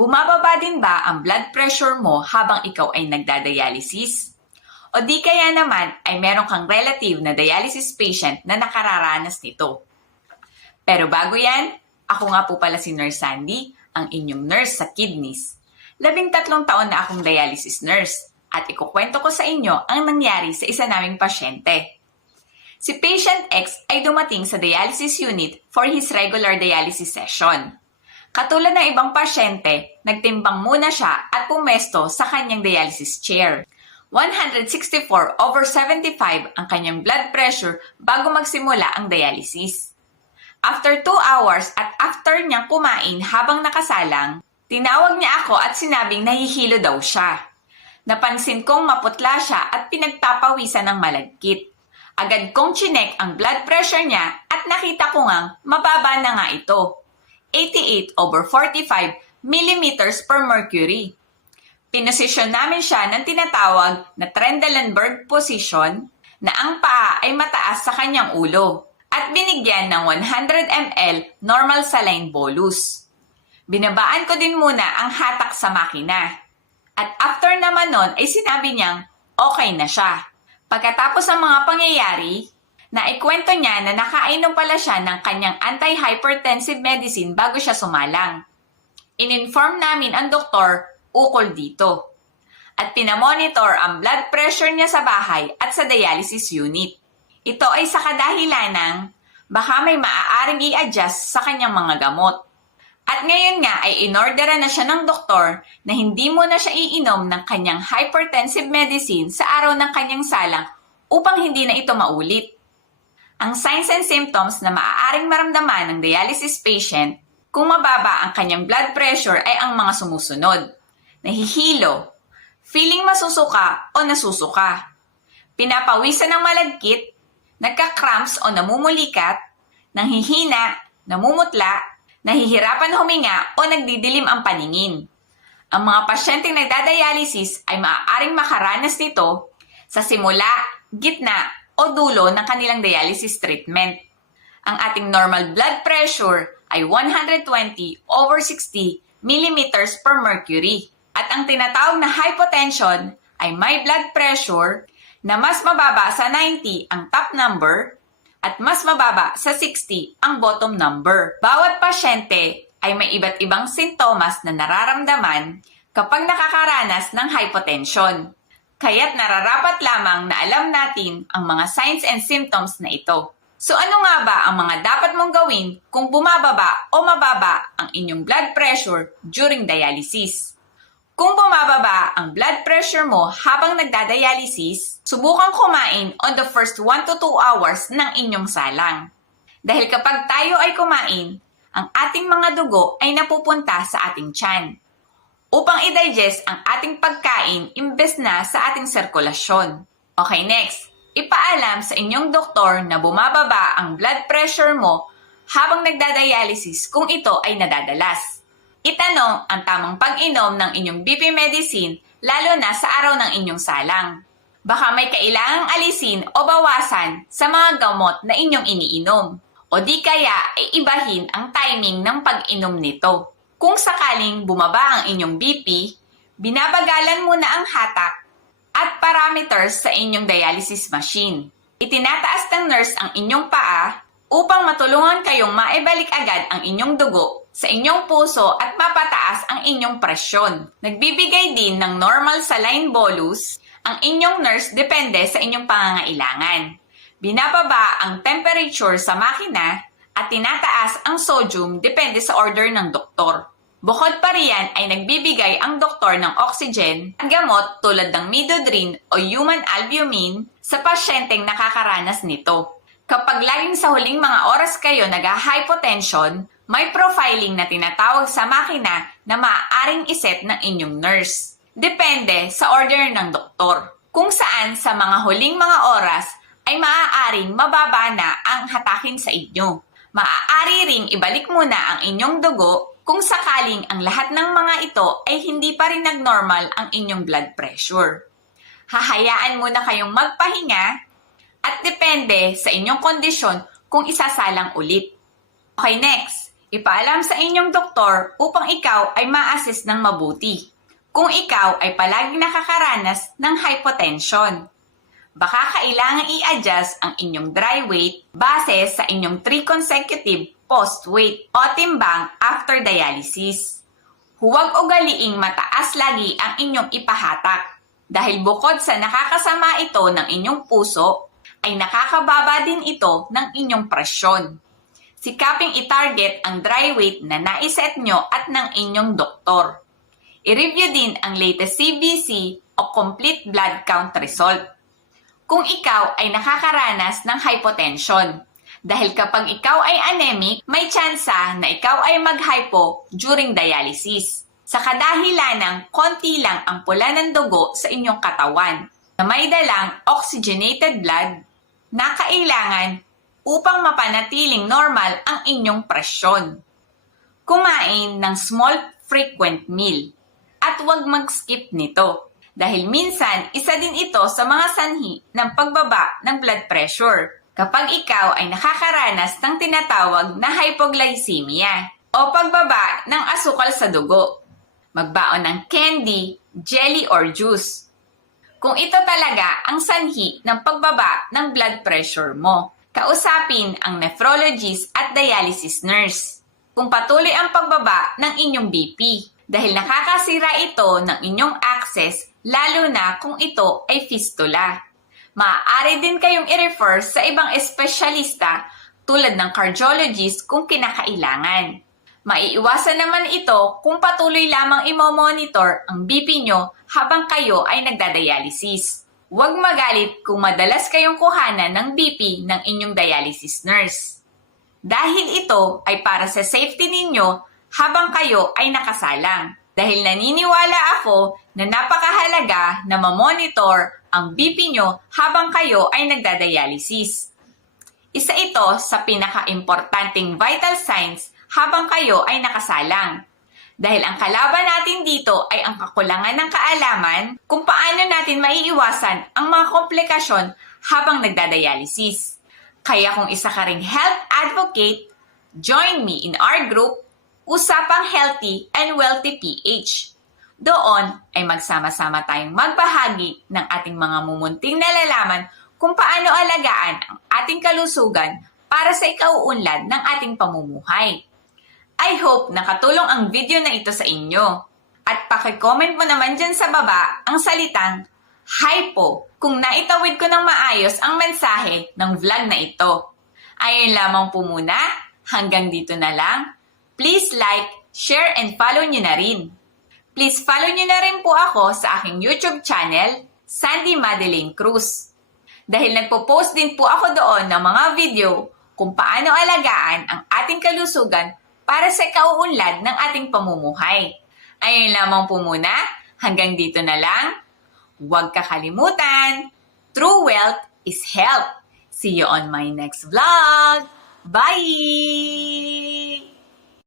Bumababa din ba ang blood pressure mo habang ikaw ay nagdadialysis? O di kaya naman ay meron kang relative na dialysis patient na nakararanas nito? Pero bago yan, ako nga po pala si Nurse Sandy, ang inyong nurse sa kidneys. 13 taon na akong dialysis nurse at ikukwento ko sa inyo ang nangyari sa isa naming pasyente. Si Patient X ay dumating sa dialysis unit for his regular dialysis session. Katulad ng ibang pasyente, nagtimbang muna siya at pumesto sa kanyang dialysis chair. 164/75 ang kanyang blood pressure bago magsimula ang dialysis. After 2 hours at after niyang kumain habang nakasalang, tinawag niya ako at sinabing nahihilo daw siya. Napansin kong maputla siya at pinagpapawisan ng malagkit. Agad kong chinek ang blood pressure niya at nakita ko ngang mababa na nga ito. 88/45 millimeters per mercury. Pinosisyon namin siya ng tinatawag na Trendelenburg position na ang paa ay mataas sa kanyang ulo at binigyan ng 100 ml normal saline bolus. Binabaan ko din muna ang hatak sa makina. At after naman nun ay sinabi niyang okay na siya. Pagkatapos ng mga pangyayari, naikwento niya na nakainom pala siya ng kanyang anti-hypertensive medicine bago siya sumalang. In-inform namin ang doktor ukol dito. At pinamonitor ang blood pressure niya sa bahay at sa dialysis unit. Ito ay sa kadahilan ng baka may maaaring i-adjust sa kanyang mga gamot. At ngayon nga ay inorderan na siya ng doktor na hindi mo na siya iinom ng kanyang hypertensive medicine sa araw ng kanyang salang upang hindi na ito maulit. Ang signs and symptoms na maaaring maramdaman ng dialysis patient kung mababa ang kanyang blood pressure ay ang mga sumusunod. Nahihilo, feeling masusuka o nasusuka, pinapawisan ng malagkit, nagka-cramps o namumulikat, nanghihina, namumutla, nahihirapan huminga o nagdidilim ang paningin. Ang mga pasyenteng nagdadialysis ay maaaring makaranas nito sa simula, gitna o dulo ng kanilang dialysis treatment. Ang ating normal blood pressure ay 120/60 millimeters per mercury at ang tinatawag na hypotension ay may blood pressure na mas mababa sa 90 ang top number at mas mababa sa 60 ang bottom number. Bawat pasyente ay may iba't ibang sintomas na nararamdaman kapag nakakaranas ng hypotension. Kaya't nararapat lamang na alam natin ang mga signs and symptoms na ito. So ano nga ba ang mga dapat mong gawin kung bumababa o mababa ang inyong blood pressure during dialysis? Kung bumababa ang blood pressure mo habang nagdadialysis, subukan kumain on the first 1 to 2 hours ng inyong salang. Dahil kapag tayo ay kumain, ang ating mga dugo ay napupunta sa ating tiyan upang i-digest ang ating pagkain imbes na sa ating sirkulasyon. Okay, next. Ipaalam sa inyong doktor na bumababa ang blood pressure mo habang nagdadialysis kung ito ay nadadalas. Itanong ang tamang pag-inom ng inyong BP medicine lalo na sa araw ng inyong salang. Baka may kailangang alisin o bawasan sa mga gamot na inyong iniinom. O di kaya ay ibahin ang timing ng pag-inom nito. Kung sakaling bumaba ang inyong BP, binabagalan muna ang hatak at parameters sa inyong dialysis machine. Itinataas ng nurse ang inyong paa upang matulungan kayong maibalik agad ang inyong dugo sa inyong puso at mapataas ang inyong presyon. Nagbibigay din ng normal saline bolus ang inyong nurse depende sa inyong pangangailangan. Binababa ang temperature sa makina at tinataas ang sodium depende sa order ng doktor. Bukod pa riyan ay nagbibigay ang doktor ng oxygen at gamot tulad ng midodrine o human albumin sa pasyenteng nakakaranas nito. Kapag laging sa huling mga oras kayo nag-hypotension, may profiling na tinatawag sa makina na maaaring iset ng inyong nurse. Depende sa order ng doktor. Kung saan sa mga huling mga oras ay maaaring mababa na ang hatakin sa inyo. Maaari ring ibalik muna ang inyong dugo kung sakaling ang lahat ng mga ito ay hindi pa rin nag-normal ang inyong blood pressure. Hahayaan muna kayong magpahinga at depende sa inyong kondisyon kung isasalang ulit. Okay, next. Ipaalam sa inyong doktor upang ikaw ay ma-assess ng mabuti. Kung ikaw ay palaging nakakaranas ng hypotension, baka kailangan i-adjust ang inyong dry weight base sa inyong 3 consecutive post-weight o timbang after dialysis. Huwag ugaliing mataas lagi ang inyong ipahatak dahil bukod sa nakakasama ito ng inyong puso, ay nakakababa din ito ng inyong presyon. Sikaping i-target ang dry weight na naiset nyo at ng inyong doktor. I-review din ang latest CBC o complete blood count result. Kung ikaw ay nakakaranas ng hypotension, dahil kapag ikaw ay anemic, may tsansa na ikaw ay mag-hypo during dialysis. Sa kadahilanang konti lang ang pula ng dugo sa inyong katawan na may dalang oxygenated blood na kailangan upang mapanatiling normal ang inyong presyon. Kumain ng small frequent meal at huwag mag-skip nito dahil minsan isa din ito sa mga sanhi ng pagbaba ng blood pressure kapag ikaw ay nakakaranas ng tinatawag na hypoglycemia o pagbaba ng asukal sa dugo. Magbaon ng candy, jelly or juice. Kung ito talaga ang sanhi ng pagbaba ng blood pressure mo, kausapin ang nephrologist at dialysis nurse. Kung patuloy ang pagbaba ng inyong BP dahil nakakasira ito ng inyong access lalo na kung ito ay fistula. Maaari din kayong i-refer sa ibang espesyalista tulad ng cardiologist kung kinakailangan. Maiiwasan naman ito kung patuloy lamang i-monitor ang BP nyo habang kayo ay nagdadialysis. Huwag magalit kung madalas kayong kuhanan ng BP ng inyong dialysis nurse. Dahil ito ay para sa safety ninyo habang kayo ay nakasalang. Dahil naniniwala ako na napakahalaga na mamonitor ang BP nyo habang kayo ay nagdadialysis. Isa ito sa pinaka-importanting vital signs habang kayo ay nakasalang. Dahil ang kalaban natin dito ay ang kakulangan ng kaalaman kung paano natin maiiwasan ang mga komplikasyon habang nagdadialysis. Kaya kung isa ka ring health advocate, join me in our group, Usapang Healthy and Wealthy PH. Doon ay magsama-sama tayong magbahagi ng ating mga mumunting nalalaman kung paano alagaan ang ating kalusugan para sa ikauunlad ng ating pamumuhay. I hope nakatulong ang video na ito sa inyo. At paki-comment mo naman dyan sa baba ang salitang hypo kung naitawid ko ng maayos ang mensahe ng vlog na ito. Ayun lamang po muna, hanggang dito na lang. Please like, share, and follow nyo na rin. Please follow nyo na rin po ako sa aking YouTube channel, Sandy Madeline Cruz. Dahil nagpo-post din po ako doon ng mga video kung paano alagaan ang ating kalusugan para sa kauunlad ng ating pamumuhay. Ayun lamang po muna, hanggang dito na lang. Huwag kakalimutan, true wealth is health. See you on my next vlog. Bye!